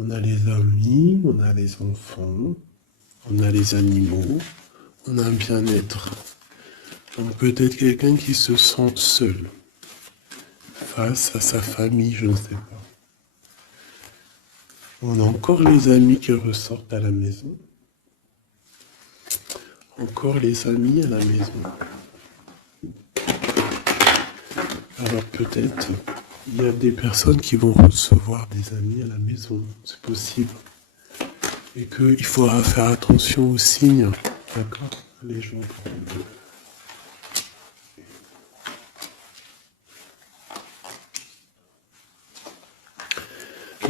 On a les amis, on a les enfants, on a les animaux, on a un bien-être. Donc peut-être quelqu'un qui se sent seul face à sa famille, je ne sais pas. On a encore les amis qui ressortent à la maison. Encore les amis à la maison. Alors peut-être il y a des personnes qui vont recevoir des amis à la maison, c'est possible. Et qu'il faudra faire attention aux signes, d'accord, les gens.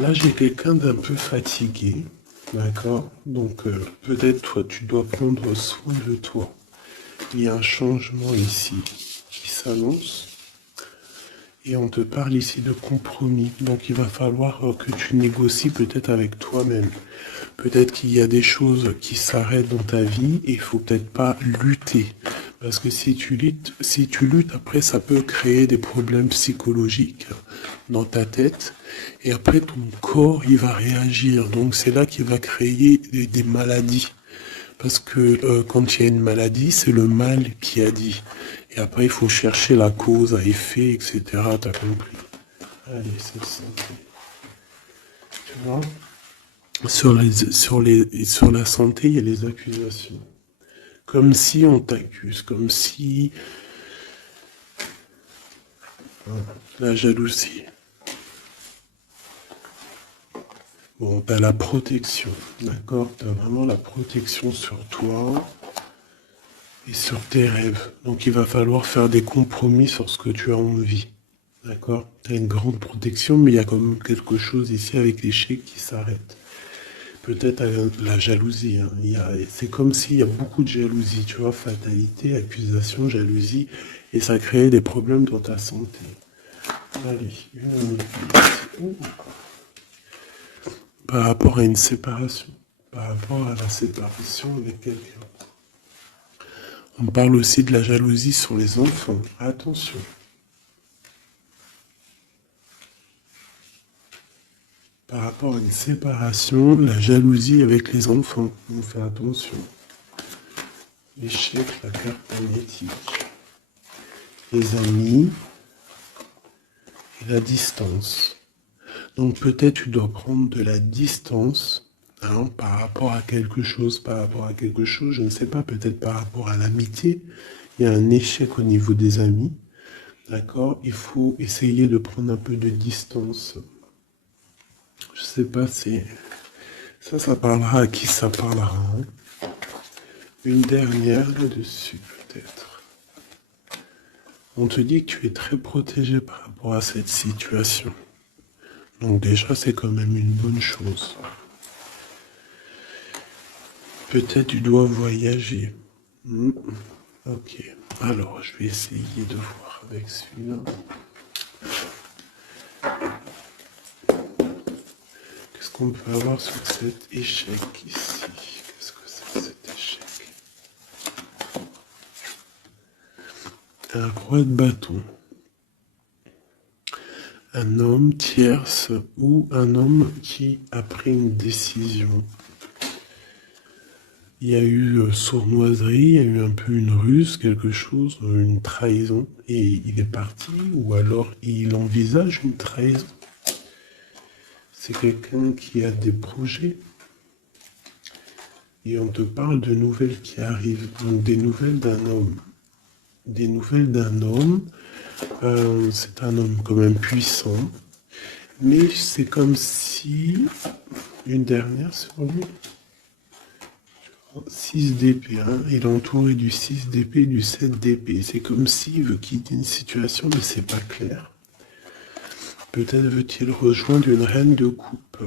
Là, j'ai quelqu'un d'un peu fatigué, d'accord. Donc peut-être toi, tu dois prendre soin de toi. Il y a un changement ici qui s'annonce. Et on te parle ici de compromis. Donc il va falloir que tu négocies peut-être avec toi-même. Peut-être qu'il y a des choses qui s'arrêtent dans ta vie et il faut peut-être pas lutter. Parce que si tu luttes, après ça peut créer des problèmes psychologiques dans ta tête. Et après ton corps, il va réagir. Donc c'est là qu'il va créer des maladies. Parce que quand il y a une maladie, c'est le mal qui a dit. Et après, il faut chercher la cause à effet, etc. T'as compris? Allez, c'est ça. Tu vois? Sur la santé, il y a les accusations. Comme si on t'accuse, comme si... La jalousie. Bon, t'as la protection, d'accord? T'as vraiment la protection sur toi et sur tes rêves. Donc il va falloir faire des compromis sur ce que tu as envie. D'accord? Tu as une grande protection, mais il y a quand même quelque chose ici avec l'échec qui s'arrête. Peut-être la jalousie. Hein. C'est comme s'il y a beaucoup de jalousie, tu vois, fatalité, accusation, jalousie, et ça crée des problèmes dans ta santé. Allez, par rapport à une séparation, par rapport à la séparation avec quelqu'un. On parle aussi de la jalousie sur les enfants. Attention. Par rapport à une séparation, la jalousie avec les enfants. On fait attention. L'échec, la carte magnétique. Les amis et la distance. Donc peut-être tu dois prendre de la distance par rapport à quelque chose, je ne sais pas, peut-être par rapport à l'amitié. Il y a un échec au niveau des amis. D'accord? Il faut essayer de prendre un peu de distance. Je sais pas, ça parlera à qui ça parlera. Hein. Une dernière là-dessus, peut-être. On te dit que tu es très protégé par rapport à cette situation. Donc déjà, c'est quand même une bonne chose. Peut-être tu dois voyager. Ok. Alors, je vais essayer de voir avec celui-là. Qu'est-ce qu'on peut avoir sur cet échec ici? Qu'est-ce que c'est cet échec? Un roi de bâton. Un homme tierce ou un homme qui a pris une décision. Il y a eu sournoiserie, il y a eu un peu une ruse, quelque chose, une trahison, et il est parti, ou alors il envisage une trahison. C'est quelqu'un qui a des projets, et on te parle de nouvelles qui arrivent, donc des nouvelles d'un homme. Des nouvelles d'un homme, c'est un homme quand même puissant, mais c'est comme si, une dernière sur lui, 6 d'épée, hein. Il est entouré du 6 d'épée et du 7 d'épée. C'est comme s'il veut quitter une situation, mais c'est pas clair. Peut-être veut-il rejoindre une reine de coupe.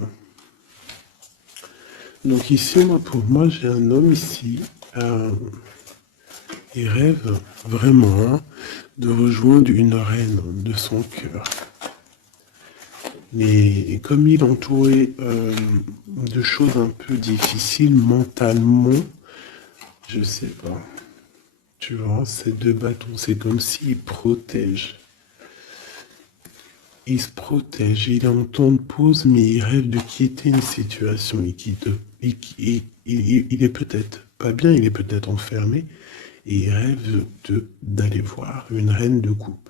Donc ici, pour moi, j'ai un homme ici. Il rêve vraiment de rejoindre une reine de son cœur. Mais comme il est entouré de choses un peu difficiles mentalement, je sais pas. Tu vois, ces deux bâtons, c'est comme s'ils protègent. il se protège, il est en temps de pause, mais il rêve de quitter une situation. Il est peut-être pas bien, il est peut-être enfermé, et il rêve d'aller voir une reine de coupe.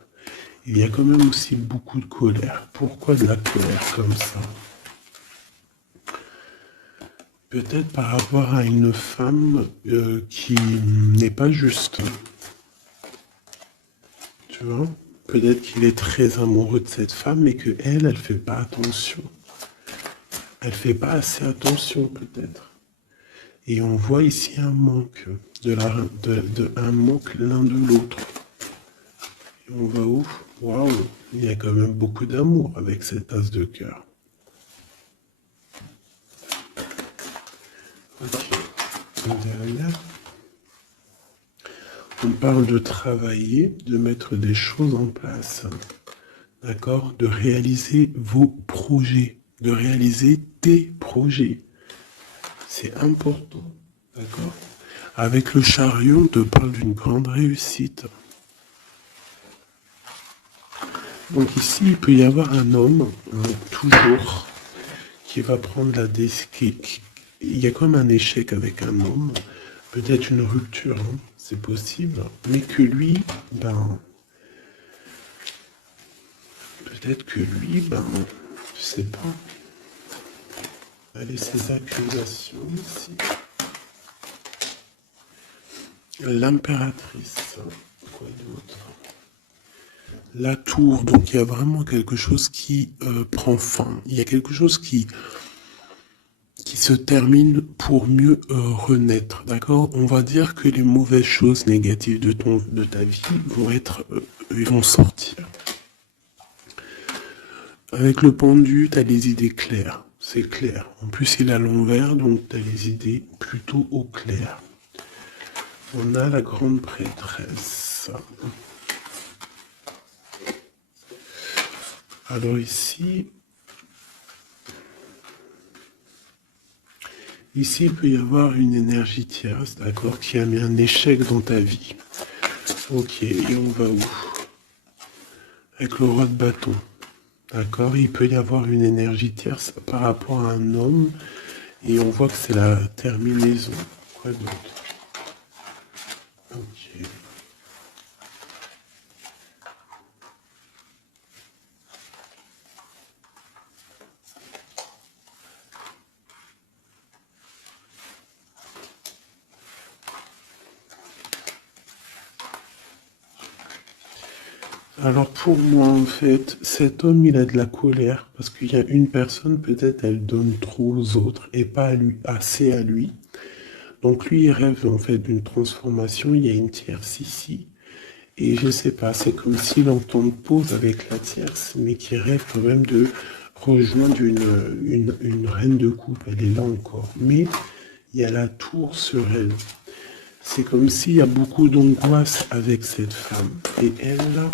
Il y a quand même aussi beaucoup de colère. Pourquoi de la colère comme ça? Peut-être par rapport à une femme qui n'est pas juste. Tu vois? Peut-être qu'il est très amoureux de cette femme, mais que elle fait pas attention. Elle fait pas assez attention, peut-être. Et on voit ici un manque, un manque l'un de l'autre. Et on va où? Waouh! Il y a quand même beaucoup d'amour avec cette as de cœur. Ok. Derrière, on parle de travailler, de mettre des choses en place. D'accord? De réaliser vos projets, de réaliser tes projets. C'est important. D'accord? Avec le chariot, on te parle d'une grande réussite. Donc ici, il peut y avoir un homme, toujours, qui va prendre la décision. Il y a comme un échec avec un homme, peut-être une rupture, hein, c'est possible, mais que lui, peut-être que lui, je sais pas. Allez, ces accusations ici. L'impératrice, quoi d'autre? La tour, donc il y a vraiment quelque chose qui prend fin. Il y a quelque chose qui se termine pour mieux renaître, d'accord? On va dire que les mauvaises choses négatives de ta vie ils vont sortir. Avec le pendu, tu as les idées claires, c'est clair. En plus, il est à l'envers, donc tu as les idées plutôt au clair. On a la grande prêtresse. Alors ici, il peut y avoir une énergie tierce, d'accord, qui a mis un échec dans ta vie. Ok, et on va où? Avec le roi de bâton. D'accord, il peut y avoir une énergie tierce par rapport à un homme, et on voit que c'est la terminaison. Quoi d'autre? Ok. Alors pour moi, en fait, cet homme, il a de la colère parce qu'il y a une personne, peut-être, elle donne trop aux autres et pas à lui, assez à lui. Donc lui, il rêve en fait d'une transformation. Il y a une tierce ici. Et je sais pas, c'est comme s'il entend pause avec la tierce, mais qui rêve quand même de rejoindre une reine de coupe. Elle est là encore. Mais il y a la tour sur elle. C'est comme s'il y a beaucoup d'angoisse avec cette femme. Et elle, là,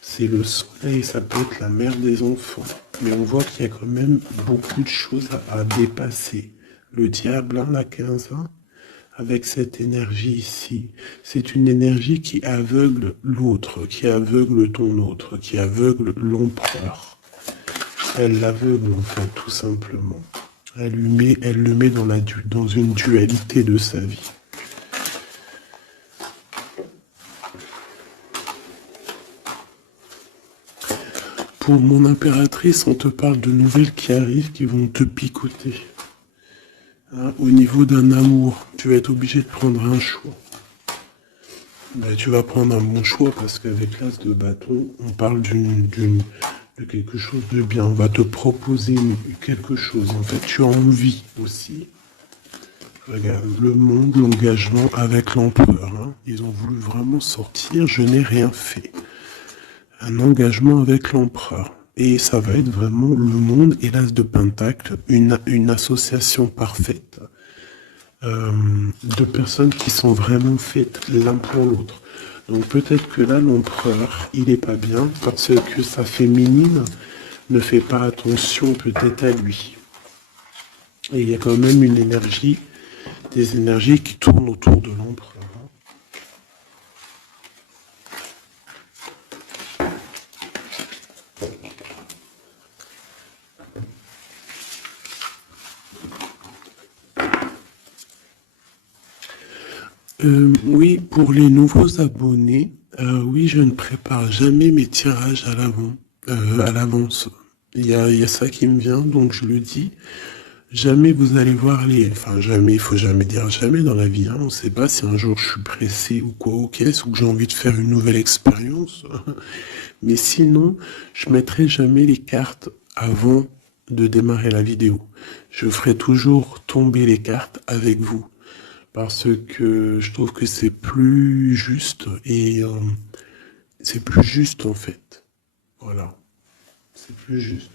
c'est le soleil, ça peut être la mère des enfants. Mais on voit qu'il y a quand même beaucoup de choses à dépasser. Le diable, la 15 ans, avec cette énergie ici, c'est une énergie qui aveugle l'autre, qui aveugle ton autre, qui aveugle l'empereur. Elle l'aveugle en fait, tout simplement. Elle le met dans une dualité de sa vie. Pour mon impératrice, on te parle de nouvelles qui arrivent, qui vont te picoter. Hein, au niveau d'un amour, tu vas être obligé de prendre un choix. Ben, tu vas prendre un bon choix parce qu'avec l'as de bâton, on parle de quelque chose de bien. On va te proposer quelque chose. En fait, tu as envie aussi. Regarde, le monde, l'engagement avec l'empereur. Hein. Ils ont voulu vraiment sortir, je n'ai rien fait. Un engagement avec l'empereur. Et ça va être vraiment le monde et l'as de pentacle, une association parfaite de personnes qui sont vraiment faites l'un pour l'autre. Donc peut-être que là, l'empereur, il est pas bien parce que sa féminine ne fait pas attention peut-être à lui. Et il y a quand même une énergie, des énergies qui tournent autour de l'empereur. Oui, pour les nouveaux abonnés, oui, je ne prépare jamais mes tirages à l'avance. Il y a ça qui me vient, donc je le dis. Jamais vous allez voir enfin jamais, il faut jamais dire jamais dans la vie, hein. On ne sait pas si un jour je suis pressé ou quoi au caisse ou que j'ai envie de faire une nouvelle expérience. Mais sinon, je mettrai jamais les cartes avant de démarrer la vidéo. Je ferai toujours tomber les cartes avec vous parce que je trouve que c'est plus juste et c'est plus juste en fait. Voilà, c'est plus juste.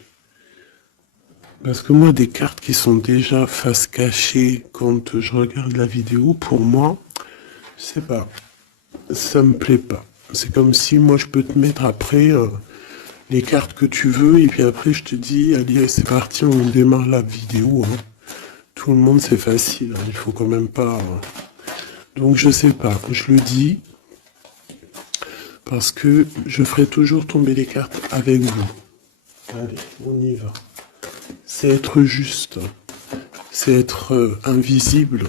Parce que moi, des cartes qui sont déjà face cachée quand je regarde la vidéo, pour moi, je sais pas, ça me plaît pas. C'est comme si moi je peux te mettre après les cartes que tu veux et puis après je te dis, allez, c'est parti, on démarre la vidéo, hein. Tout le monde, c'est facile, hein, il faut quand même pas. Donc je sais pas, je le dis parce que je ferai toujours tomber les cartes avec vous. Allez, on y va. C'est être juste, c'est être invisible.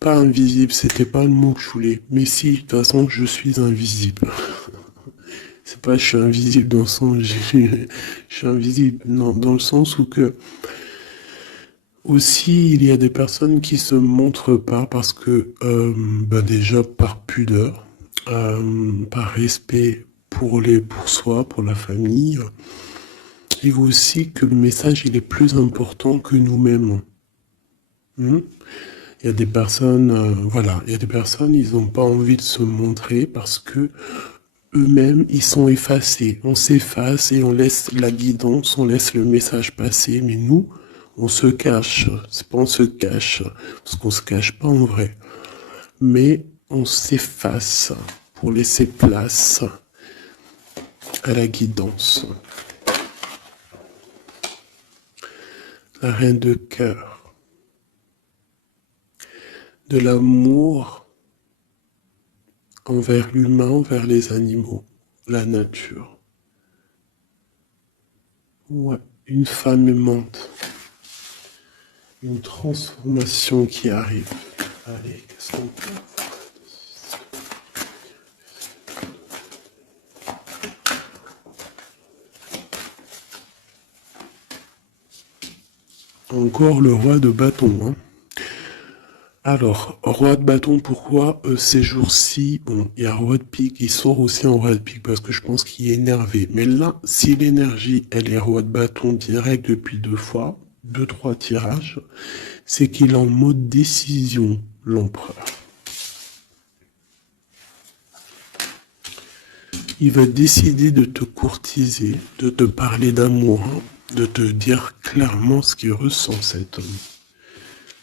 Pas invisible, c'était pas le mot que je voulais. Mais si, de toute façon, je suis invisible. C'est pas je suis invisible dans le sens je suis invisible, non, dans le sens où que aussi il y a des personnes qui se montrent pas parce que déjà par pudeur, par respect pour soi, pour la famille, et aussi que le message il est plus important que nous-mêmes. Hmm. Il y a des personnes, voilà, il y a des personnes, ils n'ont pas envie de se montrer parce que eux-mêmes, ils sont effacés. On s'efface et on laisse la guidance, on laisse le message passer. Mais nous, on se cache. C'est pas on se cache, parce qu'on se cache pas en vrai. Mais on s'efface pour laisser place à la guidance. La reine de cœur. De l'amour envers l'humain, envers les animaux, la nature. Ouais, une femme aimante. Une transformation qui arrive. Allez, qu'est-ce qu'on peut faire? Encore le roi de bâton, hein. Alors, roi de bâton, pourquoi ces jours-ci, bon, il y a roi de pique, il sort aussi en roi de pique parce que je pense qu'il est énervé. Mais là, si l'énergie, elle est roi de bâton direct depuis deux fois, deux, trois tirages, c'est qu'il est en mode décision, l'empereur. Il va décider de te courtiser, de te parler d'amour, hein, de te dire clairement ce qu'il ressent cet homme.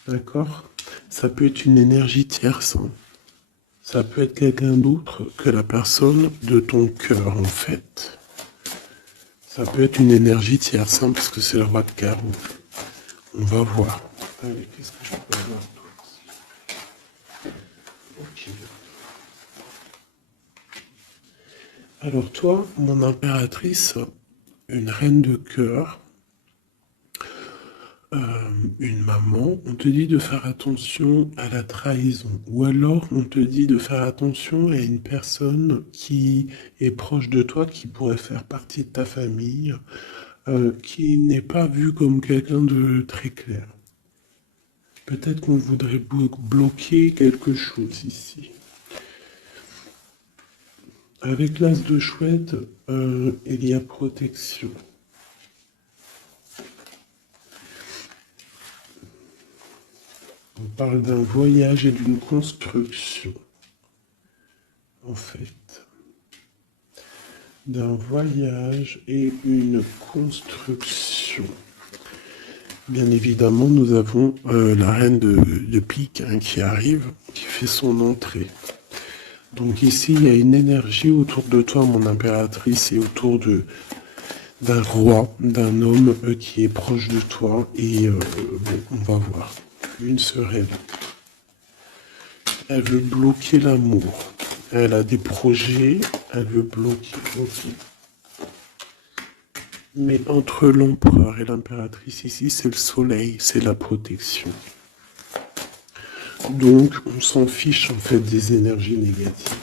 D'accord? Ça peut être une énergie tierce, hein. Ça peut être quelqu'un d'autre que la personne de ton cœur, en fait. Ça peut être une énergie tierce, hein, parce que c'est le roi de carreau. On va voir. Allez, qu'est-ce que je peux avoir d'autre? Ok. Alors toi, mon impératrice, une reine de cœur, une maman, on te dit de faire attention à la trahison. Ou alors on te dit de faire attention à une personne qui est proche de toi, qui pourrait faire partie de ta famille, qui n'est pas vue comme quelqu'un de très clair. Peut-être qu'on voudrait bloquer quelque chose ici. Avec l'as de chouette, il y a protection. On parle d'un voyage et d'une construction, en fait. D'un voyage et une construction. Bien évidemment, nous avons la reine de pique, hein, qui arrive, qui fait son entrée. Donc ici, il y a une énergie autour de toi, mon impératrice, et autour d'un roi, d'un homme qui est proche de toi. Et bon, on va voir. Une sereine. Elle veut bloquer l'amour. Elle a des projets, elle veut bloquer. Okay. Mais entre l'empereur et l'impératrice ici, c'est le soleil, c'est la protection. Donc, on s'en fiche en fait des énergies négatives.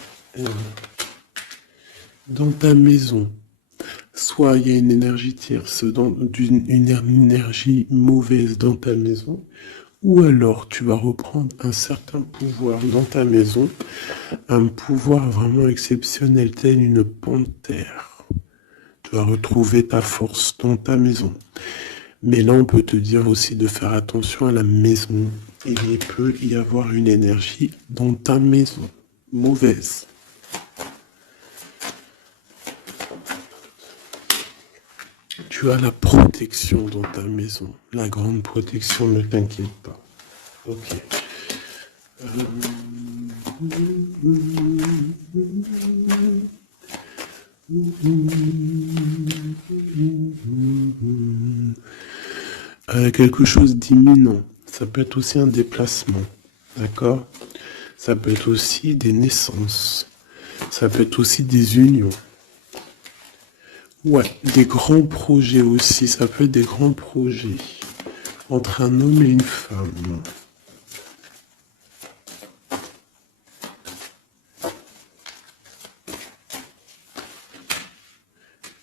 Dans ta maison, soit il y a une énergie tierce, une énergie mauvaise dans ta maison, ou alors tu vas reprendre un certain pouvoir dans ta maison, un pouvoir vraiment exceptionnel, tel une panthère. Tu vas retrouver ta force dans ta maison. Mais là, on peut te dire aussi de faire attention à la maison. Il peut y avoir une énergie dans ta maison, mauvaise. Tu as la protection dans ta maison. La grande protection, ne t'inquiète pas. Ok. Quelque chose d'imminent. Ça peut être aussi un déplacement. D'accord? Ça peut être aussi des naissances. Ça peut être aussi des unions. Ouais, des grands projets aussi. Ça peut être des grands projets entre un homme et une femme.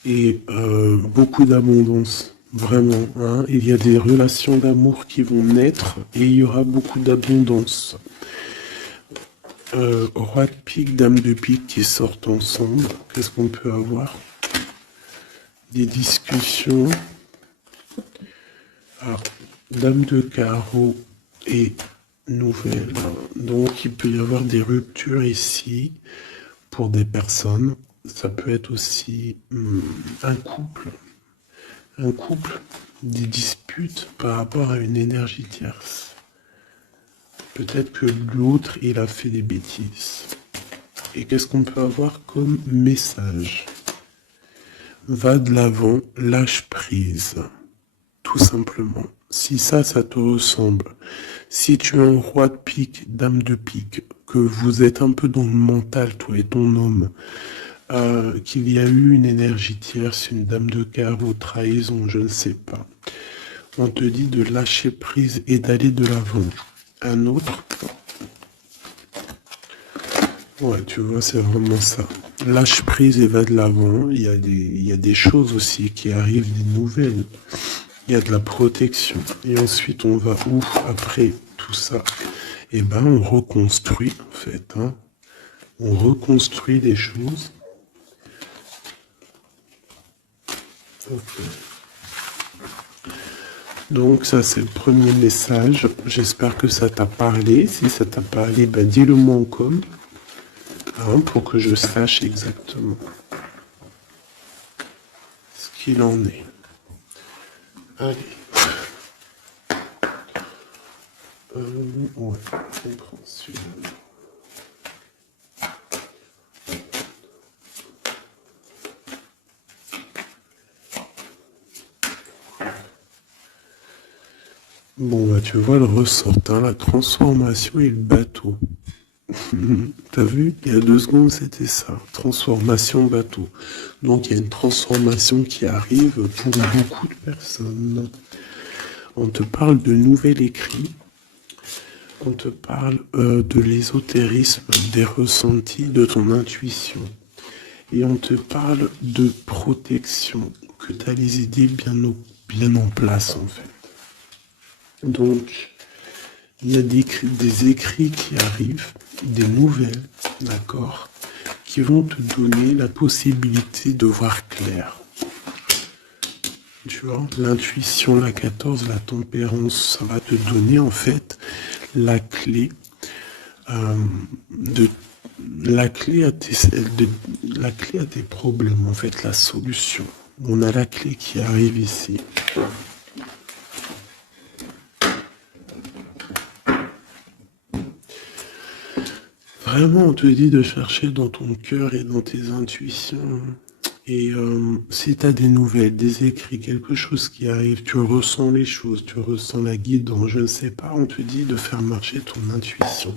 Et beaucoup d'abondance, vraiment. Hein. Il y a des relations d'amour qui vont naître et il y aura beaucoup d'abondance. Roi de pique, dame de pique qui sortent ensemble. Qu'est-ce qu'on peut avoir? Des discussions. Alors, dame de carreau et nouvelle. Donc, il peut y avoir des ruptures ici pour des personnes. Ça peut être aussi un couple. Un couple, des disputes par rapport à une énergie tierce. Peut-être que l'autre, il a fait des bêtises. Et qu'est-ce qu'on peut avoir comme message? Va de l'avant, lâche prise. Tout simplement. Si ça te ressemble, si tu es un roi de pique, dame de pique, que vous êtes un peu dans le mental, toi et ton homme, qu'il y a eu une énergie tierce, une dame de carreau, trahison, je ne sais pas. On te dit de lâcher prise et d'aller de l'avant. Un autre, ouais, tu vois, c'est vraiment ça. Lâche prise et va de l'avant. Il y a des choses aussi qui arrivent, des nouvelles. Il y a de la protection. Et ensuite, on va où après tout ça? Eh ben, on reconstruit, en fait. Hein. On reconstruit des choses. Okay. Donc ça c'est le premier message. J'espère que ça t'a parlé. Si ça t'a parlé, ben dis-le moi en com. Hein, pour que je sache exactement ce qu'il en est. Allez. Ouais, on prend celui-là. Bon, bah tu vois le ressort, hein, la transformation et le bateau. T'as vu? Il y a 2 secondes, c'était ça. Transformation bateau. Donc il y a une transformation qui arrive pour beaucoup de personnes. On te parle de nouvel écrit. On te parle de l'ésotérisme, des ressentis, de ton intuition. Et on te parle de protection, que tu as les idées bien en place en fait. Donc, il y a des écrits qui arrivent, des nouvelles, d'accord, qui vont te donner la possibilité de voir clair. Tu vois, l'intuition, la 14, la tempérance, ça va te donner en fait la clé la clé à tes problèmes, en fait, la solution. On a la clé qui arrive ici. Vraiment, on te dit de chercher dans ton cœur et dans tes intuitions. Et si tu as des nouvelles, des écrits, quelque chose qui arrive, tu ressens les choses, tu ressens la guidance, je ne sais pas, on te dit de faire marcher ton intuition.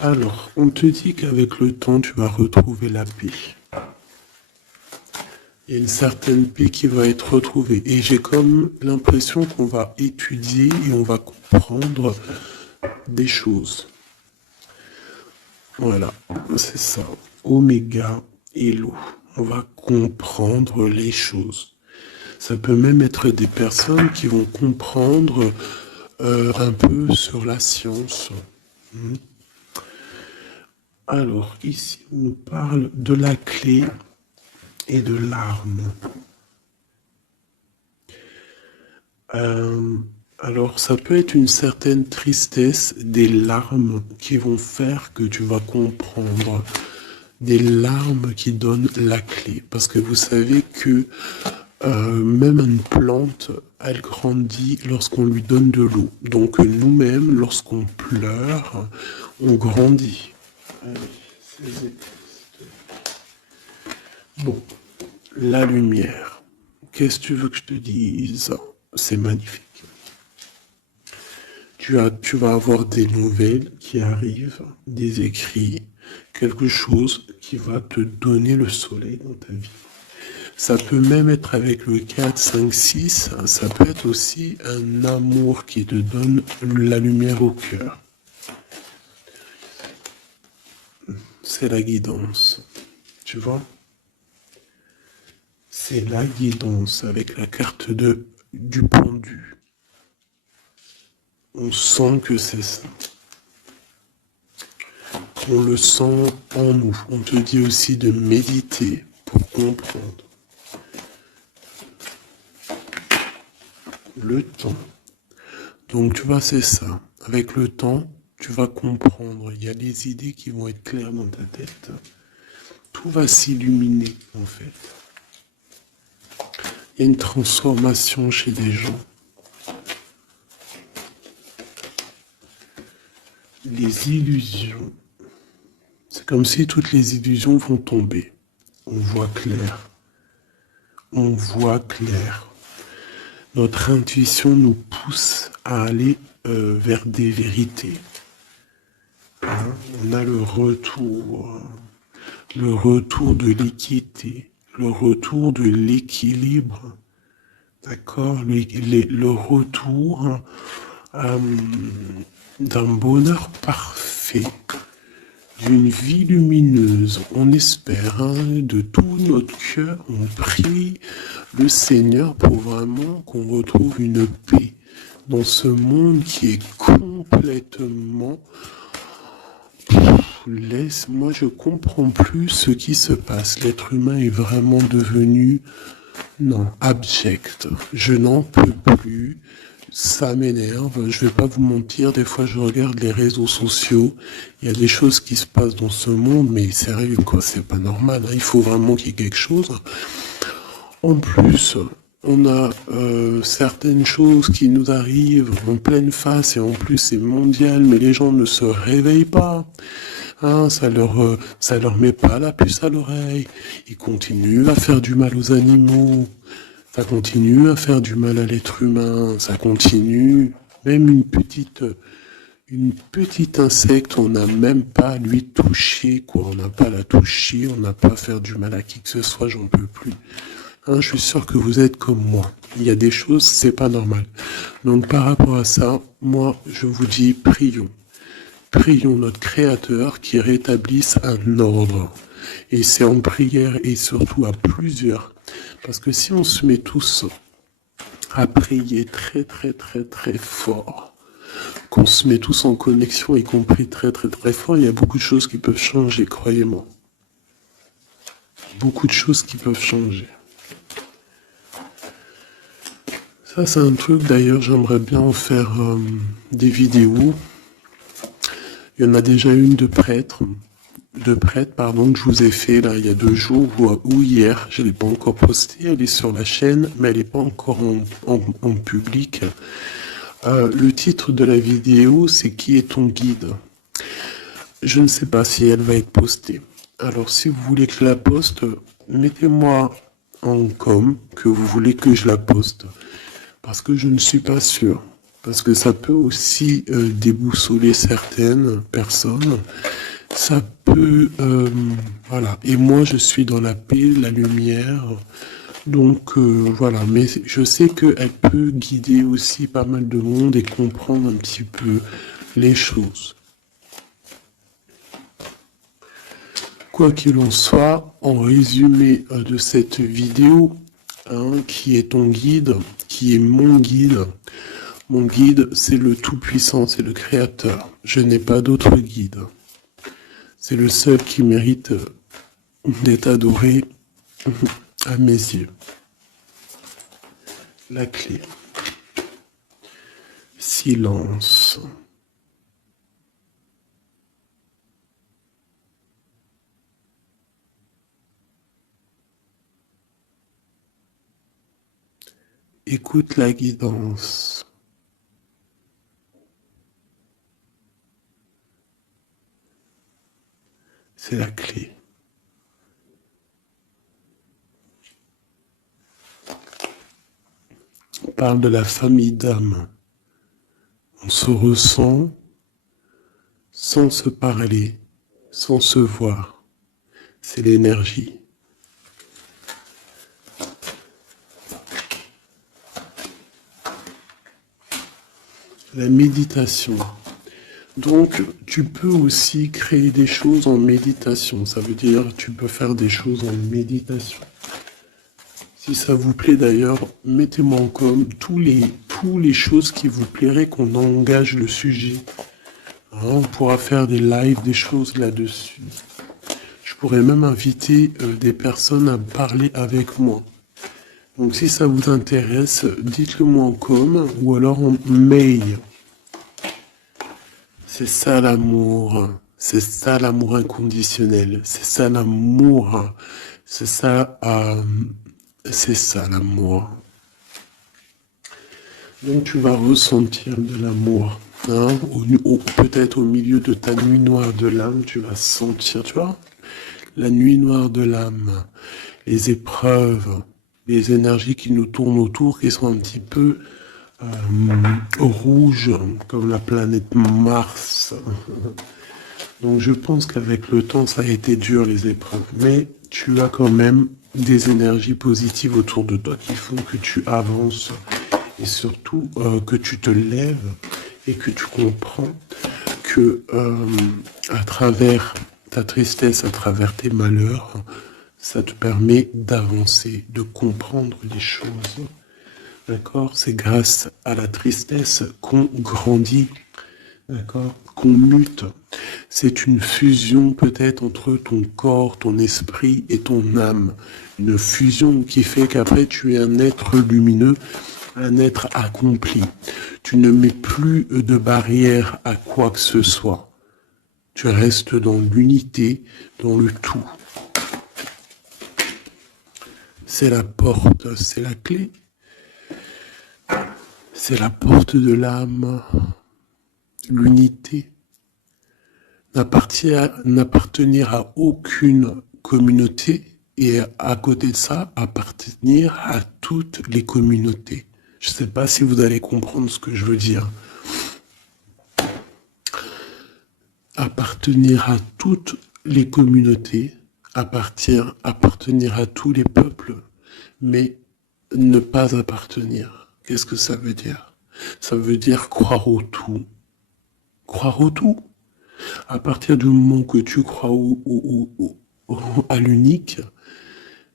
Alors, on te dit qu'avec le temps, tu vas retrouver la paix. Il y a une certaine paix qui va être retrouvée. Et j'ai comme l'impression qu'on va étudier et on va comprendre des choses. Voilà, c'est ça. Oméga et l'eau. On va comprendre les choses. Ça peut même être des personnes qui vont comprendre un peu sur la science. Alors, ici, on nous parle de la clé et de l'arme. Alors, ça peut être une certaine tristesse, des larmes qui vont faire que tu vas comprendre. Des larmes qui donnent la clé. Parce que vous savez que même une plante, elle grandit lorsqu'on lui donne de l'eau. Donc nous-mêmes, lorsqu'on pleure, on grandit. Bon, la lumière. Qu'est-ce que tu veux que je te dise? C'est magnifique. Tu vas avoir des nouvelles qui arrivent, des écrits, quelque chose qui va te donner le soleil dans ta vie. Ça peut même être avec le 4, 5, 6, ça peut être aussi un amour qui te donne la lumière au cœur. C'est la guidance, tu vois? C'est la guidance avec la carte du pendu. On sent que c'est ça. On le sent en nous. On te dit aussi de méditer pour comprendre. Le temps. Donc tu vois, c'est ça. Avec le temps, tu vas comprendre. Il y a des idées qui vont être claires dans ta tête. Tout va s'illuminer, en fait. Il y a une transformation chez des gens. Les illusions. C'est comme si toutes les illusions vont tomber. On voit clair. On voit clair. Notre intuition nous pousse à aller vers des vérités. Hein? On a le retour de l'équité, le retour de l'équilibre, d'accord, le retour d'un bonheur parfait, d'une vie lumineuse. On espère, hein, de tout notre cœur, on prie le Seigneur pour vraiment qu'on retrouve une paix dans ce monde qui est complètement... Moi je comprends plus ce qui se passe. L'être humain est vraiment devenu, non, abject. Je n'en peux plus. Ça m'énerve. Je vais pas vous mentir. Des fois, je regarde les réseaux sociaux. Il y a des choses qui se passent dans ce monde, mais sérieux, quoi. C'est pas normal. Hein. Il faut vraiment qu'il y ait quelque chose. En plus, on a certaines choses qui nous arrivent en pleine face et en plus c'est mondial, mais les gens ne se réveillent pas. Hein, ça leur met pas la puce à l'oreille. Ils continuent à faire du mal aux animaux. Ça continue à faire du mal à l'être humain. Ça continue. Même une petite insecte, on n'a même pas à lui toucher, quoi. On n'a pas à la toucher, on n'a pas à faire du mal à qui que ce soit, j'en peux plus. Hein, je suis sûr que vous êtes comme moi. Il y a des choses, c'est pas normal. Donc par rapport à ça, moi, je vous dis, prions. Prions notre Créateur qui rétablisse un ordre. Et c'est en prière et surtout à plusieurs. Parce que si on se met tous à prier très très très très fort, qu'on se met tous en connexion y compris très très très fort, il y a beaucoup de choses qui peuvent changer, croyez-moi. Beaucoup de choses qui peuvent changer. Ça c'est un truc d'ailleurs, j'aimerais bien en faire des vidéos. Il y en a déjà une de prêtre, que je vous ai fait là il y a 2 jours ou hier. Je l'ai pas encore postée, elle est sur la chaîne, mais elle n'est pas encore en public. Le titre de la vidéo, c'est Qui est ton guide? Je ne sais pas si elle va être postée. Alors si vous voulez que je la poste, mettez-moi en com que vous voulez que je la poste. Parce que je ne suis pas sûr. Parce que ça peut aussi déboussoler certaines personnes Ça peut, voilà. Et moi, je suis dans la paix, la lumière. Donc, voilà. Mais je sais qu'elle peut guider aussi pas mal de monde et comprendre un petit peu les choses. Quoi qu'il en soit, en résumé de cette vidéo, hein, qui est ton guide, qui est mon guide, c'est le Tout-Puissant, c'est le Créateur. Je n'ai pas d'autre guide. C'est le seul qui mérite d'être adoré à mes yeux. La clé. Silence. Écoute la guidance. C'est la clé. On parle de la famille d'âme. On se ressent sans se parler, sans se voir. C'est l'énergie. La méditation. Donc, tu peux aussi créer des choses en méditation. Ça veut dire, tu peux faire des choses en méditation. Si ça vous plaît d'ailleurs, mettez-moi en com tous les choses qui vous plairaient qu'on engage le sujet. Hein, on pourra faire des lives, des choses là-dessus. Je pourrais même inviter des personnes à parler avec moi. Donc si ça vous intéresse, dites-le moi en com ou alors en mail. C'est ça l'amour. C'est ça l'amour inconditionnel. C'est ça l'amour. C'est ça l'amour. Donc tu vas ressentir de l'amour. Hein, peut-être au milieu de ta nuit noire de l'âme, tu vas sentir, tu vois, la nuit noire de l'âme, les épreuves, les énergies qui nous tournent autour, qui sont un petit peu rouges, comme la planète Mars. Donc je pense qu'avec le temps, ça a été dur les épreuves, mais tu as quand même des énergies positives autour de toi qui font que tu avances et surtout que tu te lèves et que tu comprends que à travers ta tristesse, à travers tes malheurs, ça te permet d'avancer, de comprendre les choses. D'accord? C'est grâce à la tristesse qu'on grandit. D'accord? Qu'on mute. C'est une fusion peut-être entre ton corps, ton esprit et ton âme. Une fusion qui fait qu'après tu es un être lumineux, un être accompli. Tu ne mets plus de barrière à quoi que ce soit. Tu restes dans l'unité, dans le tout. C'est la porte, c'est la clé. C'est la porte de l'âme. L'unité. N'appartenir à aucune communauté et à côté de ça, appartenir à toutes les communautés. Je ne sais pas si vous allez comprendre ce que je veux dire. Appartenir à toutes les communautés, appartenir à tous les peuples, mais ne pas appartenir. Qu'est-ce que ça veut dire? Ça veut dire croire au tout. Croire au tout. À partir du moment que tu crois à l'unique,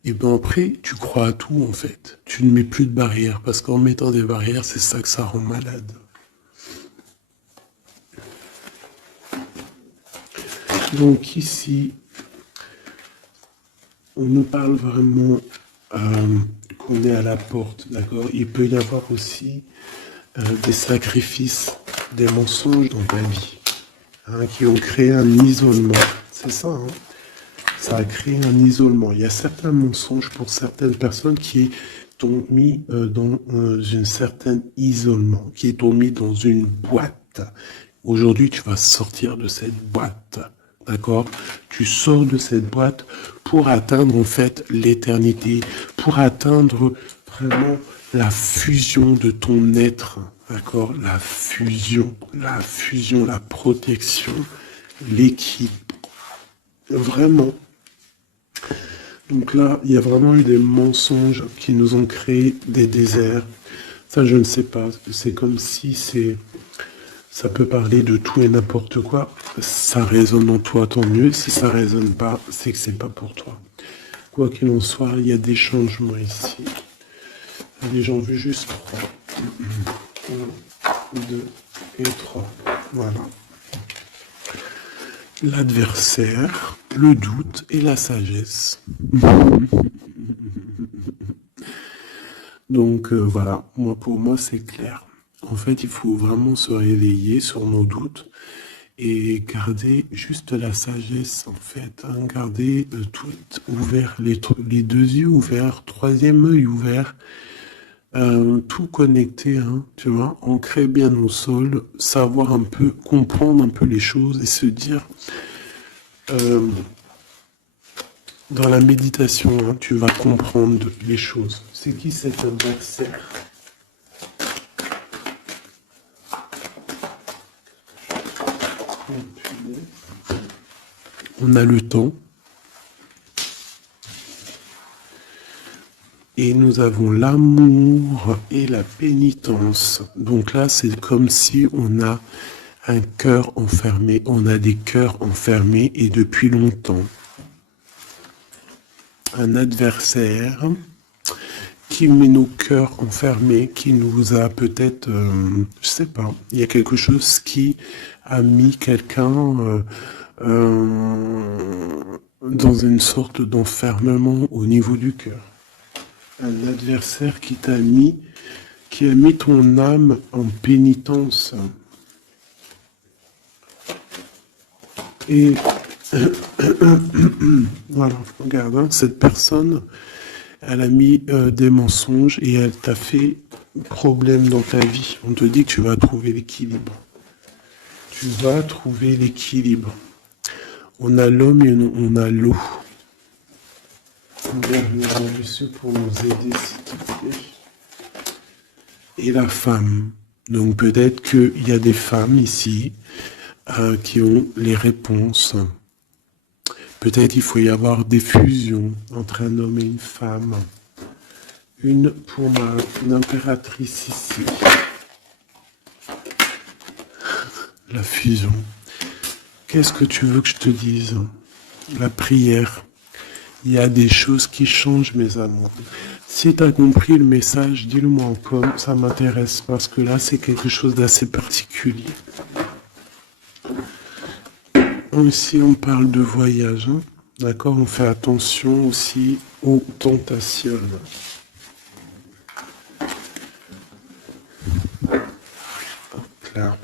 et ben après, tu crois à tout en fait. Tu ne mets plus de barrières, parce qu'en mettant des barrières, c'est ça que ça rend malade. Donc ici, on nous parle vraiment qu'on est à la porte, d'accord? Il peut y avoir aussi des sacrifices, des mensonges dans ta vie, hein, qui ont créé un isolement. C'est ça, hein? Ça a créé un isolement. Il y a certains mensonges pour certaines personnes qui t'ont mis dans un certain isolement, qui t'ont mis dans une boîte. Aujourd'hui, tu vas sortir de cette boîte. D'accord? Tu sors de cette boîte pour atteindre en fait l'éternité, pour atteindre vraiment la fusion de ton être. D'accord? La fusion, la protection, l'équilibre. Vraiment. Donc là, il y a vraiment eu des mensonges qui nous ont créé des déserts. Ça, je ne sais pas. C'est comme si ça peut parler de tout et n'importe quoi. Ça résonne en toi, tant mieux. Si ça résonne pas, c'est que c'est pas pour toi. Quoi qu'il en soit, il y a des changements ici. Allez, j'en veux juste 3. 1, 2 et 3. Voilà. L'adversaire, le doute et la sagesse. Donc voilà, pour moi c'est clair. En fait, il faut vraiment se réveiller sur nos doutes et garder juste la sagesse, en fait. Hein, garder tout ouvert, les deux yeux ouverts, troisième œil ouvert, tout connecté, hein, tu vois, ancrer bien au sol, savoir un peu, comprendre un peu les choses et se dire, dans la méditation, hein, tu vas comprendre les choses. C'est qui cet adversaire? On a le temps. Et nous avons l'amour et la pénitence. Donc là, c'est comme si on a un cœur enfermé. On a des cœurs enfermés et depuis longtemps. Un adversaire qui met nos cœurs enfermés, qui nous a peut-être, je sais pas, il y a quelque chose qui a mis quelqu'un dans une sorte d'enfermement au niveau du cœur. Un adversaire qui a mis ton âme en pénitence. Et voilà, regarde, hein, cette personne, elle a mis des mensonges et elle t'a fait problème dans ta vie. On te dit que tu vas trouver l'équilibre. Tu vas trouver l'équilibre. On a l'homme et on a l'eau. Monsieur pour nous aider, s'il te plaît. Et la femme. Donc peut-être qu'il y a des femmes ici qui ont les réponses. Peut-être il faut y avoir des fusions entre un homme et une femme. Une pour une impératrice ici. La fusion. Qu'est-ce que tu veux que je te dise? La prière. Il y a des choses qui changent, mes amours. Si tu as compris le message, dis-le-moi en com, ça m'intéresse parce que là, c'est quelque chose d'assez particulier. Ici, on parle de voyage, hein. D'accord? On fait attention aussi aux tentations. Là.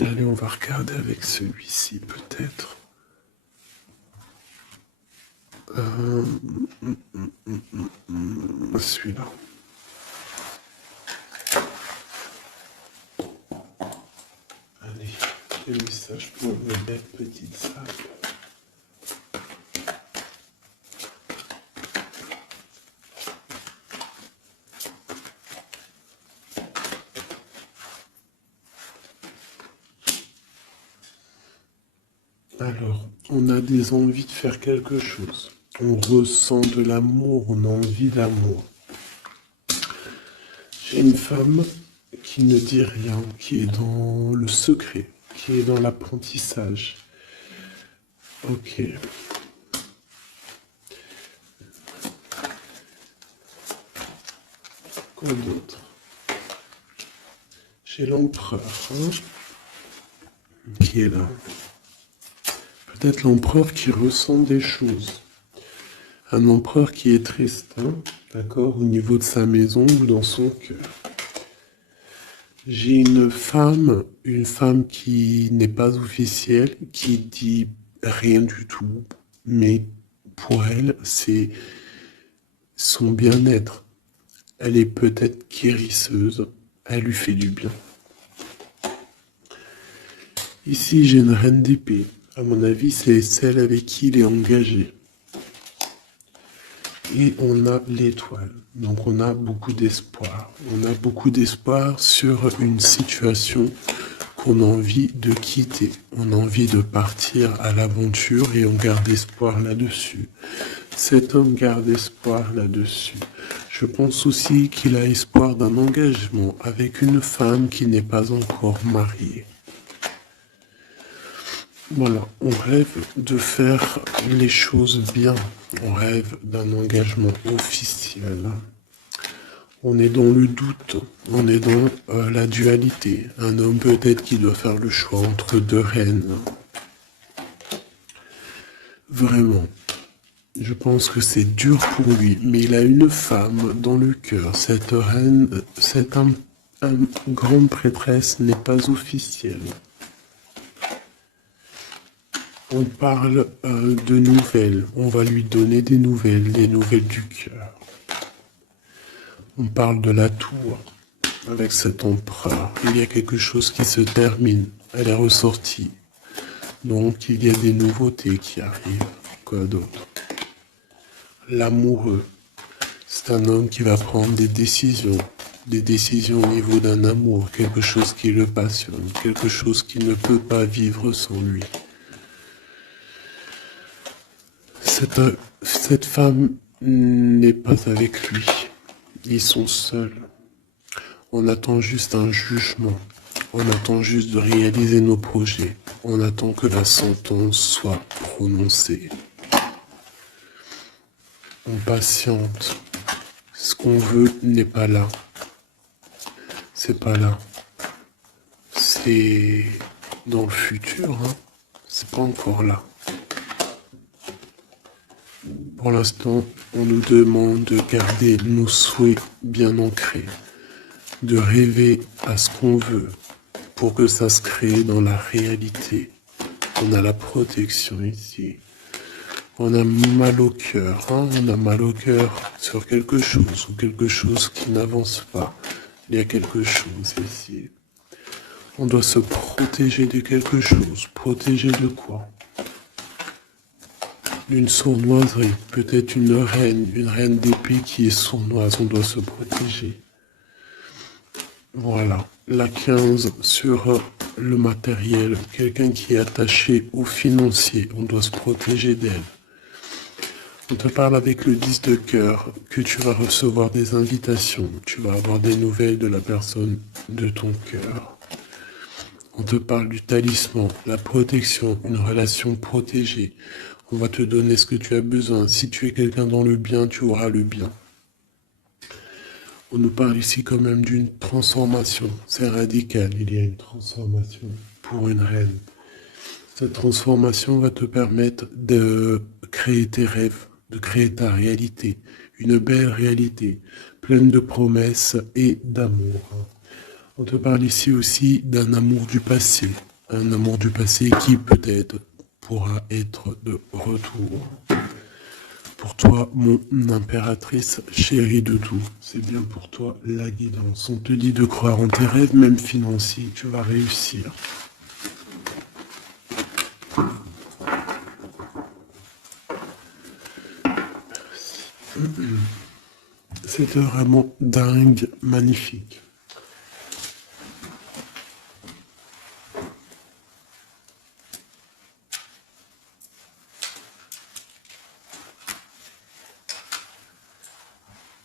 Allez, on va regarder avec celui-ci, peut-être. Celui-là. Allez, quel message pour une belle petite salle. Alors, on a des envies de faire quelque chose. On ressent de l'amour, on a envie d'amour. J'ai une femme qui ne dit rien, qui est dans le secret, qui est dans l'apprentissage. Ok. Quoi d'autre? J'ai l'empereur, hein, qui est là. Peut-être l'empereur qui ressent des choses. Un empereur qui est triste, hein, d'accord, au niveau de sa maison ou dans son cœur. J'ai une femme qui n'est pas officielle, qui dit rien du tout, mais pour elle, c'est son bien-être. Elle est peut-être guérisseuse, elle lui fait du bien. Ici, j'ai une reine d'épée. À mon avis, c'est celle avec qui il est engagé. Et on a l'étoile. Donc on a beaucoup d'espoir. On a beaucoup d'espoir sur une situation qu'on a envie de quitter. On a envie de partir à l'aventure et on garde espoir là-dessus. Cet homme garde espoir là-dessus. Je pense aussi qu'il a espoir d'un engagement avec une femme qui n'est pas encore mariée. Voilà, on rêve de faire les choses bien. On rêve d'un engagement officiel. On est dans le doute, on est dans la dualité. Un homme peut-être qui doit faire le choix entre deux reines. Vraiment, je pense que c'est dur pour lui, mais il a une femme dans le cœur. Cette reine, cette grande prêtresse n'est pas officielle. On parle de nouvelles, on va lui donner des nouvelles du cœur. On parle de la tour avec cet empereur. Il y a quelque chose qui se termine, elle est ressortie. Donc il y a des nouveautés qui arrivent. Quoi d'autre? L'amoureux, c'est un homme qui va prendre des décisions au niveau d'un amour, quelque chose qui le passionne, quelque chose qui ne peut pas vivre sans lui. Cette femme n'est pas avec lui. Ils sont seuls. On attend juste un jugement. On attend juste de réaliser nos projets. On attend que la sentence soit prononcée. On patiente. Ce qu'on veut n'est pas là. C'est pas là. C'est dans le futur, hein. C'est pas encore là. Pour l'instant, on nous demande de garder nos souhaits bien ancrés, de rêver à ce qu'on veut pour que ça se crée dans la réalité. On a la protection ici. On a mal au cœur, hein? On a mal au cœur sur quelque chose ou quelque chose qui n'avance pas. Il y a quelque chose ici. On doit se protéger de quelque chose. Protéger de quoi? D'une sournoiserie, peut-être une reine d'épée qui est sournoise, on doit se protéger. Voilà, la 15 sur le matériel, quelqu'un qui est attaché au financier, on doit se protéger d'elle. On te parle avec le 10 de cœur, que tu vas recevoir des invitations, tu vas avoir des nouvelles de la personne de ton cœur. On te parle du talisman, la protection, une relation protégée. On va te donner ce que tu as besoin. Si tu es quelqu'un dans le bien, tu auras le bien. On nous parle ici quand même d'une transformation. C'est radical, il y a une transformation pour une reine. Cette transformation va te permettre de créer tes rêves, de créer ta réalité. Une belle réalité, pleine de promesses et d'amour. On te parle ici aussi d'un amour du passé. Un amour du passé qui peut-être pourra être de retour. Pour toi, mon impératrice chérie de tout, c'est bien pour toi la guidance. On te dit de croire en tes rêves, même financiers, tu vas réussir. C'était vraiment dingue, magnifique.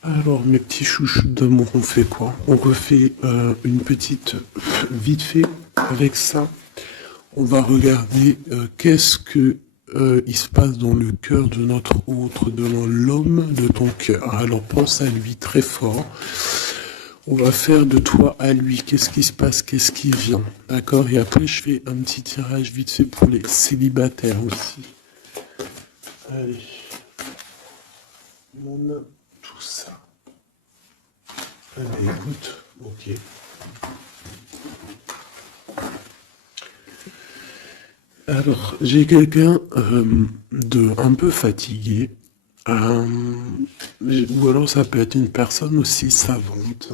Alors, mes petits chouchous d'amour, on fait quoi? On refait une petite vite fait avec ça. On va regarder qu'est-ce que il se passe dans le cœur de notre autre, dans l'homme de ton cœur. Alors, pense à lui très fort. On va faire de toi à lui. Qu'est-ce qui se passe? Qu'est-ce qui vient? D'accord? Et après, je fais un petit tirage vite fait pour les célibataires aussi. Allez. On a tout ça. Allez, écoute. Ok. Alors, j'ai quelqu'un de un peu fatigué. Ou alors ça peut être une personne aussi savante.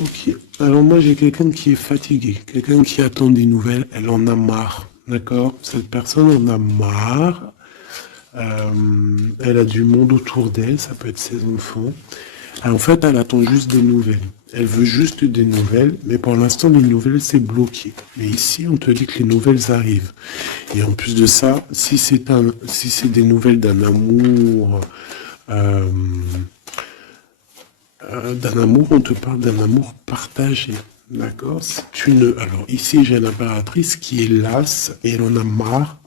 Ok. Alors moi j'ai quelqu'un qui est fatigué, quelqu'un qui attend des nouvelles, elle en a marre. D'accord? Cette personne en a marre. Elle a du monde autour d'elle, ça peut être ses enfants. Ah, en fait, elle attend juste des nouvelles. Elle veut juste des nouvelles, mais pour l'instant, les nouvelles, c'est bloqué. Mais ici, on te dit que les nouvelles arrivent. Et en plus de ça, si c'est des nouvelles euh, d'un amour, on te parle d'un amour partagé. D'accord? Alors ici, j'ai l'impératrice qui est lasse et elle en a marre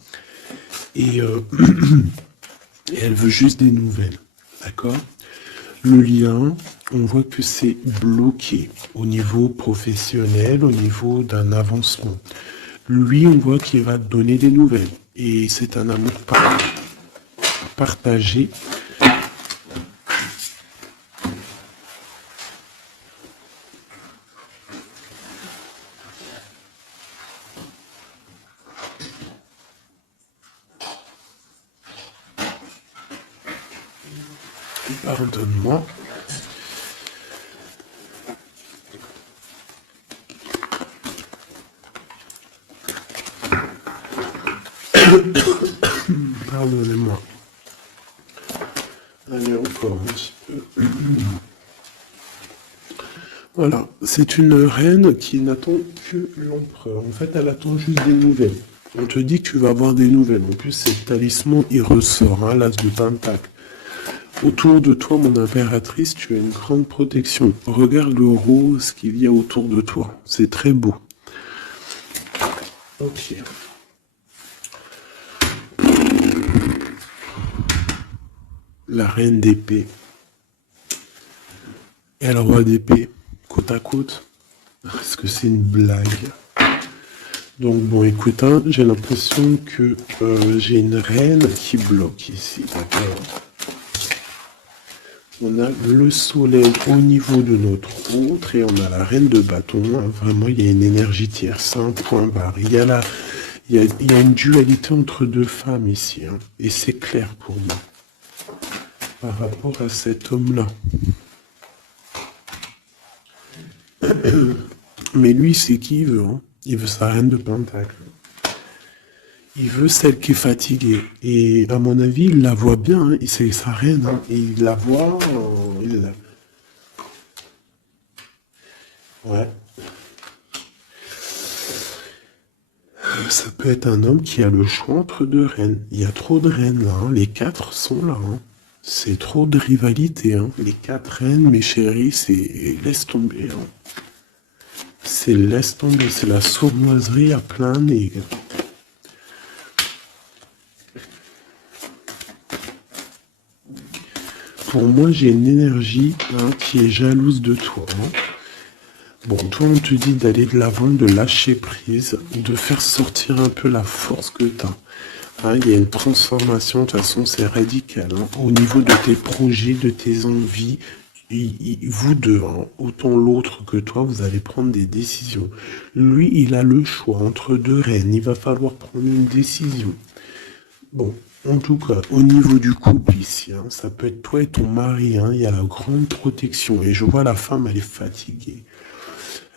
et, et elle veut juste des nouvelles. D'accord? Le lien, on voit que c'est bloqué au niveau professionnel, au niveau d'un avancement. Lui, on voit qu'il va te donner des nouvelles. Et c'est un amour partagé. Pardonne-moi. Pardonnez-moi. Allez, encore un petit peu. Voilà, c'est une reine qui n'attend que l'empereur. En fait, elle attend juste des nouvelles. On te dit que tu vas avoir des nouvelles. En plus, c'est le talisman, il ressort, hein, l'as de pentacle. Autour de toi, mon impératrice, tu as une grande protection. Regarde le rose qu'il y a autour de toi. C'est très beau. Ok. La reine d'épée et le roi d'épée, côte à côte. Est-ce que c'est une blague? Donc bon, écoute, hein, j'ai l'impression que j'ai une reine qui bloque ici, d'accord? On a le soleil au niveau de notre autre et on a la reine de bâton. Hein. Vraiment, il y a une énergie tierce, un point barre. Il y a une dualité entre deux femmes ici. Hein, et c'est clair pour moi par rapport à cet homme-là. Mais lui, c'est qui il veut. Hein. Il veut sa reine de pentacle. Il veut celle qui est fatiguée. Et à mon avis, il la voit bien. Hein. C'est sa reine. Hein. Et il la voit. Ouais. Ça peut être un homme qui a le choix entre deux reines. Il y a trop de reines là. Hein. Les quatre sont là. Hein. C'est trop de rivalité. Hein. Les quatre reines, mes chéris, c'est laisse tomber. Hein. C'est laisse tomber. C'est la sournoiserie à plein nez. Pour moi, j'ai une énergie hein, qui est jalouse de toi. Hein. Bon, toi, on te dit d'aller de l'avant, de lâcher prise, de faire sortir un peu la force que tu as. Hein, il y a une transformation, de toute façon, c'est radical. Hein, au niveau de tes projets, de tes envies, vous deux, hein, autant l'autre que toi, vous allez prendre des décisions. Lui, il a le choix entre deux reines. Il va falloir prendre une décision. Bon, en tout cas, au niveau du couple ici, hein, ça peut être toi et ton mari. Hein, il y a la grande protection. Et je vois la femme, elle est fatiguée.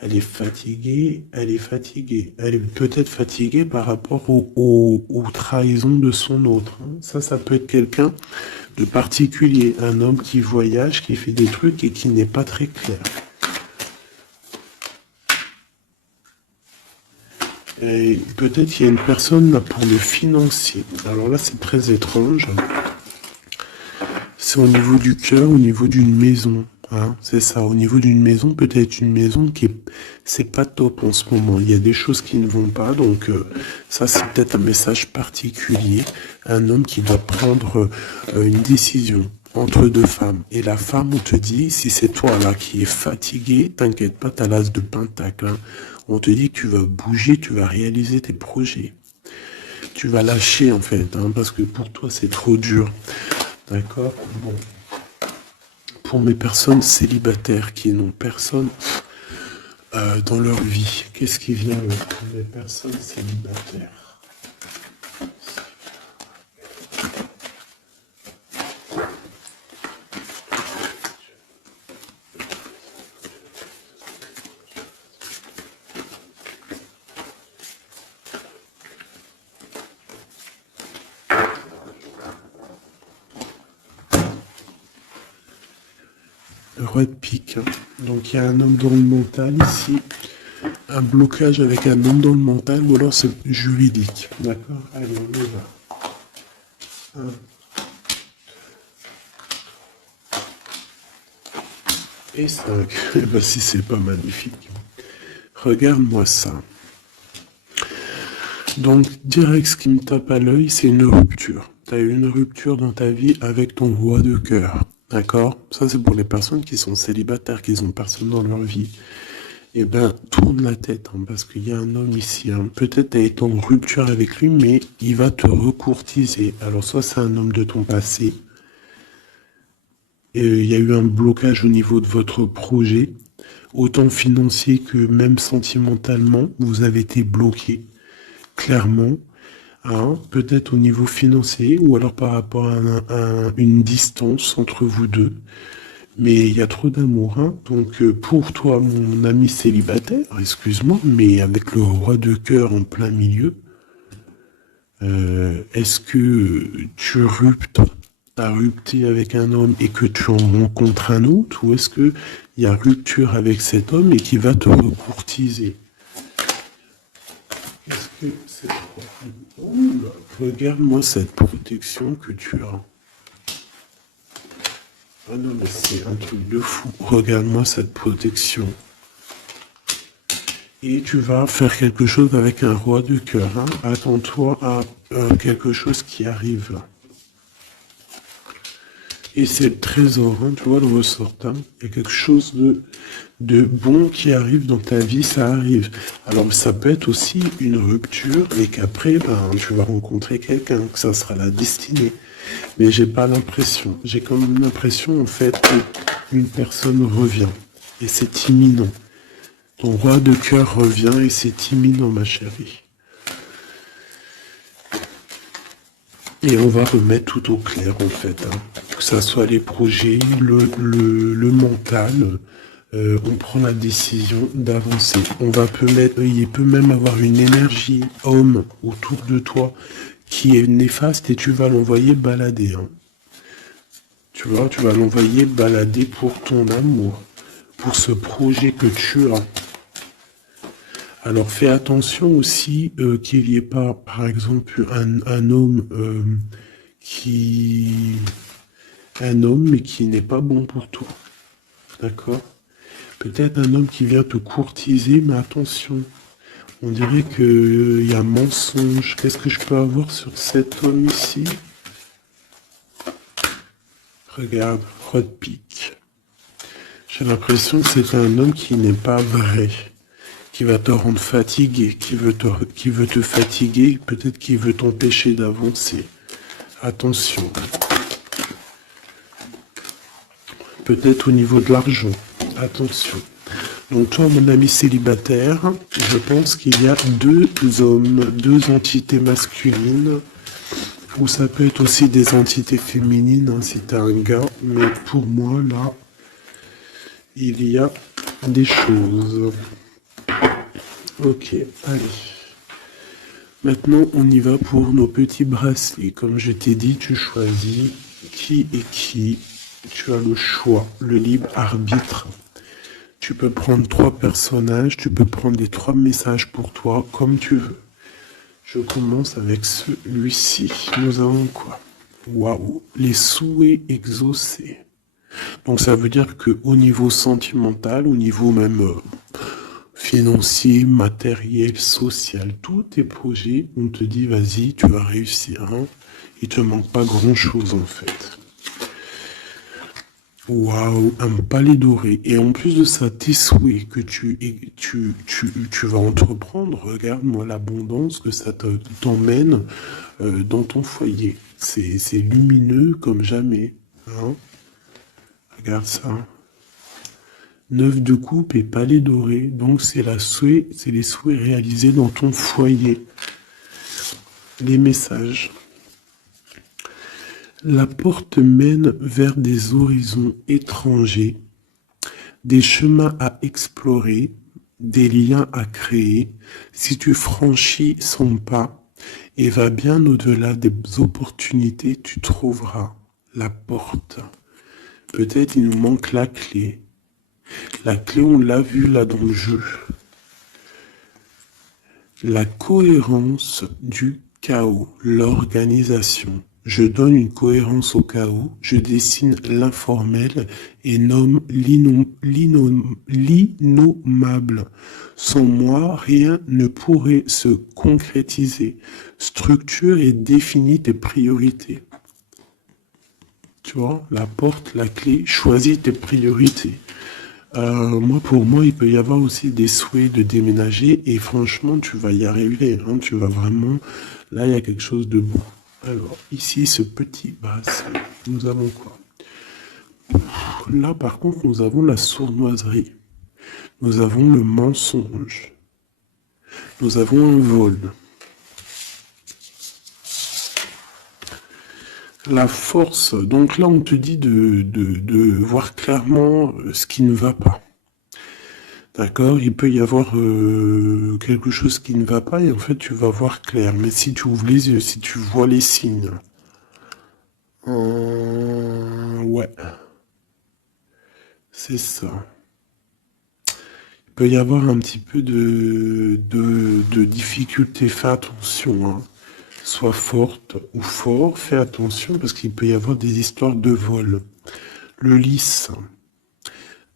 Elle est fatiguée, elle est fatiguée. Elle est peut-être fatiguée par rapport aux trahisons de son autre. Hein. Ça peut être quelqu'un de particulier. Un homme qui voyage, qui fait des trucs et qui n'est pas très clair. Et peut-être qu'il y a une personne là pour le financier. Alors là, c'est très étrange. C'est au niveau du cœur, au niveau d'une maison. Hein, c'est ça, au niveau d'une maison, peut-être une maison qui est, c'est pas top en ce moment. Il y a des choses qui ne vont pas, donc ça c'est peut-être un message particulier. Un homme qui doit prendre une décision entre deux femmes. Et la femme, on te dit, si c'est toi là qui es fatigué, t'inquiète pas, t'as l'as de pentacle. Hein. On te dit que tu vas bouger, tu vas réaliser tes projets. Tu vas lâcher en fait, hein, parce que pour toi c'est trop dur. D'accord? Bon. Pour mes personnes célibataires qui n'ont personne dans leur vie, qu'est-ce qui vient pour les personnes célibataires? roi de pique. Hein. Donc il y a un homme dans le mental ici, un blocage avec un homme dans le mental, ou alors c'est juridique. D'accord? Allez, on y va. 1, et 5. Eh ben si c'est pas magnifique. Regarde-moi ça. Donc, direct, ce qui me tape à l'œil, c'est une rupture. Tu as eu une rupture dans ta vie avec ton roi de cœur. D'accord? Ça, c'est pour les personnes qui sont célibataires, qui n'ont personne dans leur vie. Eh ben, tourne la tête, hein, parce qu'il y a un homme ici. Hein. Peut-être tu as été en rupture avec lui, mais il va te recourtiser. Alors, soit c'est un homme de ton passé, et il y a eu un blocage au niveau de votre projet, autant financier que même sentimentalement, vous avez été bloqué, clairement. Hein, peut-être au niveau financier ou alors par rapport à une distance entre vous deux. Mais il y a trop d'amour. Hein. Donc pour toi, mon ami célibataire, excuse-moi, mais avec le roi de cœur en plein milieu, est-ce que t'as rupté avec un homme et que tu en rencontres un autre, ou est-ce que il y a rupture avec cet homme et qui va te recourtiser? Est-ce que c'est quoi? Oula, regarde-moi cette protection que tu as. Ah non, mais c'est un truc de fou. Regarde-moi cette protection. Et tu vas faire quelque chose avec un roi de cœur. Hein. Attends-toi à quelque chose qui arrive là. Et c'est le trésor, hein, tu vois le ressort. Hein. Il y a quelque chose de bon qui arrive dans ta vie, ça arrive. Alors ça peut être aussi une rupture et qu'après, ben, tu vas rencontrer quelqu'un, que ça sera la destinée. Mais j'ai pas l'impression. J'ai quand même l'impression en fait qu'une personne revient. Et c'est imminent. Ton roi de cœur revient et c'est imminent, ma chérie. Et on va remettre tout au clair en fait. Hein. Que ça soit les projets, le mental. On prend la décision d'avancer. Il peut même avoir une énergie homme autour de toi qui est néfaste et tu vas l'envoyer balader. Hein. Tu vois, tu vas l'envoyer balader pour ton amour, pour ce projet que tu as. Alors fais attention aussi qu'il n'y ait pas, par exemple, un homme mais qui n'est pas bon pour toi. D'accord? Peut-être un homme qui vient te courtiser, mais attention. On dirait qu'il y a mensonge. Qu'est-ce que je peux avoir sur cet homme ici? Regarde, roi de pique. J'ai l'impression que c'est un homme qui n'est pas vrai, qui va te rendre fatigué, qui veut te fatiguer, peut-être qu'il veut t'empêcher d'avancer. Attention. Peut-être au niveau de l'argent. Attention. Donc toi, mon ami célibataire, je pense qu'il y a deux hommes, deux entités masculines, ou ça peut être aussi des entités féminines hein, si t'es un gars, mais pour moi, là, il y a des choses. Ok, allez. Maintenant, on y va pour nos petits bracelets. Comme je t'ai dit, tu choisis qui est qui. Tu as le choix, le libre arbitre. Tu peux prendre 3 personnages, tu peux prendre les 3 messages pour toi, comme tu veux. Je commence avec celui-ci. Nous avons quoi? Waouh, les souhaits exaucés. Donc ça veut dire que au niveau sentimental, au niveau même financier, matériel, social, tous tes projets, on te dit vas-y, tu vas réussir. Hein. Il te manque pas grand-chose en fait. Waouh, un palais doré. Et en plus de ça, tes souhaits que tu vas entreprendre, regarde-moi l'abondance que ça t'emmène dans ton foyer. C'est lumineux comme jamais. Hein. Regarde ça. 9 de coupe et palais doré. Donc c'est les souhaits réalisés dans ton foyer. Les messages. La porte mène vers des horizons étrangers, des chemins à explorer, des liens à créer. Si tu franchis son pas et vas bien au-delà des opportunités, tu trouveras la porte. Peut-être il nous manque la clé. La clé, on l'a vu là dans le jeu. La cohérence du chaos, l'organisation. Je donne une cohérence au chaos, je dessine l'informel et nomme l'innommable. Sans moi, rien ne pourrait se concrétiser. Structure et définis tes priorités. Tu vois, la porte, la clé, choisis tes priorités. Pour moi, il peut y avoir aussi des souhaits de déménager et franchement, tu vas y arriver. Hein, tu vas vraiment... Là, il y a quelque chose de bon. Alors, ici, ce petit bracelet, nous avons quoi? Là, par contre, nous avons la sournoiserie. Nous avons le mensonge. Nous avons un vol. La force, donc là, on te dit de voir clairement ce qui ne va pas. D'accord, il peut y avoir quelque chose qui ne va pas et en fait tu vas voir clair. Mais si tu ouvres les yeux, si tu vois les signes, ouais, c'est ça. Il peut y avoir un petit peu de difficulté. Fais attention, hein. Sois forte ou fort, fais attention parce qu'il peut y avoir des histoires de vol. Le lys.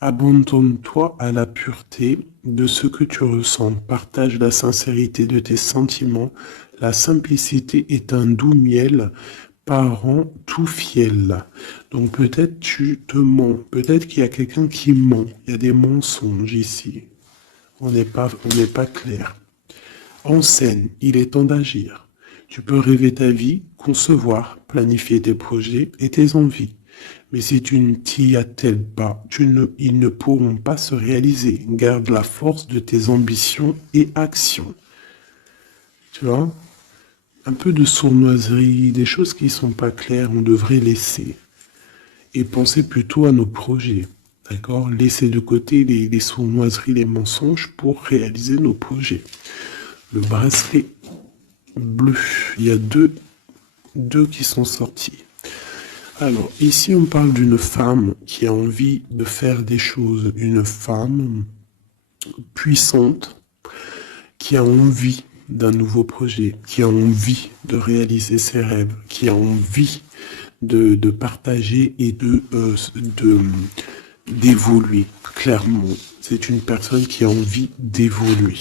Abandonne-toi à la pureté de ce que tu ressens. Partage la sincérité de tes sentiments. La simplicité est un doux miel, parent tout fiel. Donc peut-être tu te mens. Peut-être qu'il y a quelqu'un qui ment. Il y a des mensonges ici. On n'est pas clair. En scène, il est temps d'agir. Tu peux rêver ta vie, concevoir, planifier tes projets et tes envies. Mais si tu ne t'y attelles pas, ils ne pourront pas se réaliser. Garde la force de tes ambitions et actions. Tu vois? Un peu de sournoiserie, des choses qui ne sont pas claires, on devrait laisser. Et penser plutôt à nos projets. D'accord? Laisser de côté les sournoiseries, les mensonges pour réaliser nos projets. Le bracelet bleu, il y a deux qui sont sortis. Alors, ici, on parle d'une femme qui a envie de faire des choses. Une femme puissante qui a envie d'un nouveau projet, qui a envie de réaliser ses rêves, qui a envie de partager et d'évoluer. Clairement, c'est une personne qui a envie d'évoluer.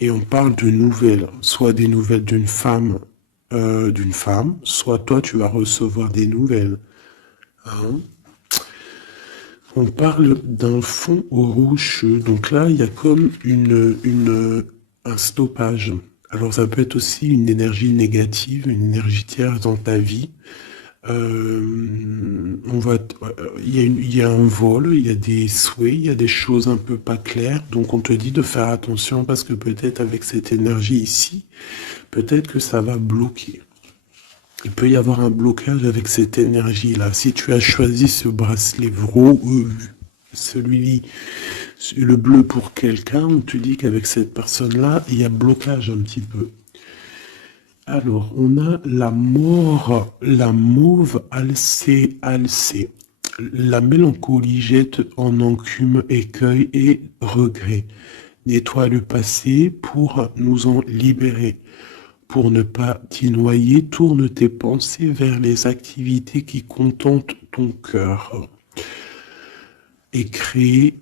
Et on parle de nouvelles, soit des nouvelles d'une femme, soit toi tu vas recevoir des nouvelles. Hein? On parle d'un fond rocheux, donc là il y a comme un stoppage. Alors ça peut être aussi une énergie négative, une énergie tierce dans ta vie. Il y a un vol, il y a des souhaits, il y a des choses un peu pas claires. Donc on te dit de faire attention parce que peut-être avec cette énergie ici, peut-être que ça va bloquer. Il peut y avoir un blocage avec cette énergie-là. Si tu as choisi ce bracelet celui-ci, le bleu pour quelqu'un, on te dit qu'avec cette personne-là, il y a blocage un petit peu. Alors, on a la mauve alcée. La mélancolie jette en enclume écueil et regret. Nettoie le passé pour nous en libérer. Pour ne pas t'y noyer, tourne tes pensées vers les activités qui contentent ton cœur. Et crée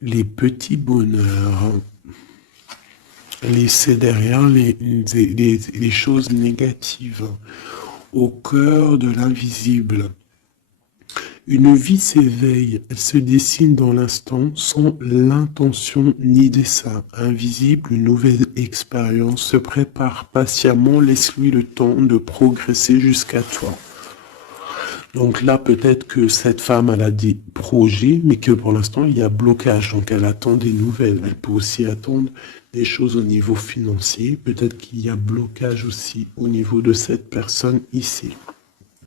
les petits bonheurs. Laisser derrière les choses négatives, au cœur de l'invisible. Une vie s'éveille, elle se dessine dans l'instant sans l'intention ni dessein. Invisible, une nouvelle expérience se prépare patiemment, laisse-lui le temps de progresser jusqu'à toi. Donc là, peut-être que cette femme, elle a des projets, mais que pour l'instant, il y a blocage. Donc elle attend des nouvelles. Elle peut aussi attendre des choses au niveau financier. Peut-être qu'il y a blocage aussi au niveau de cette personne ici.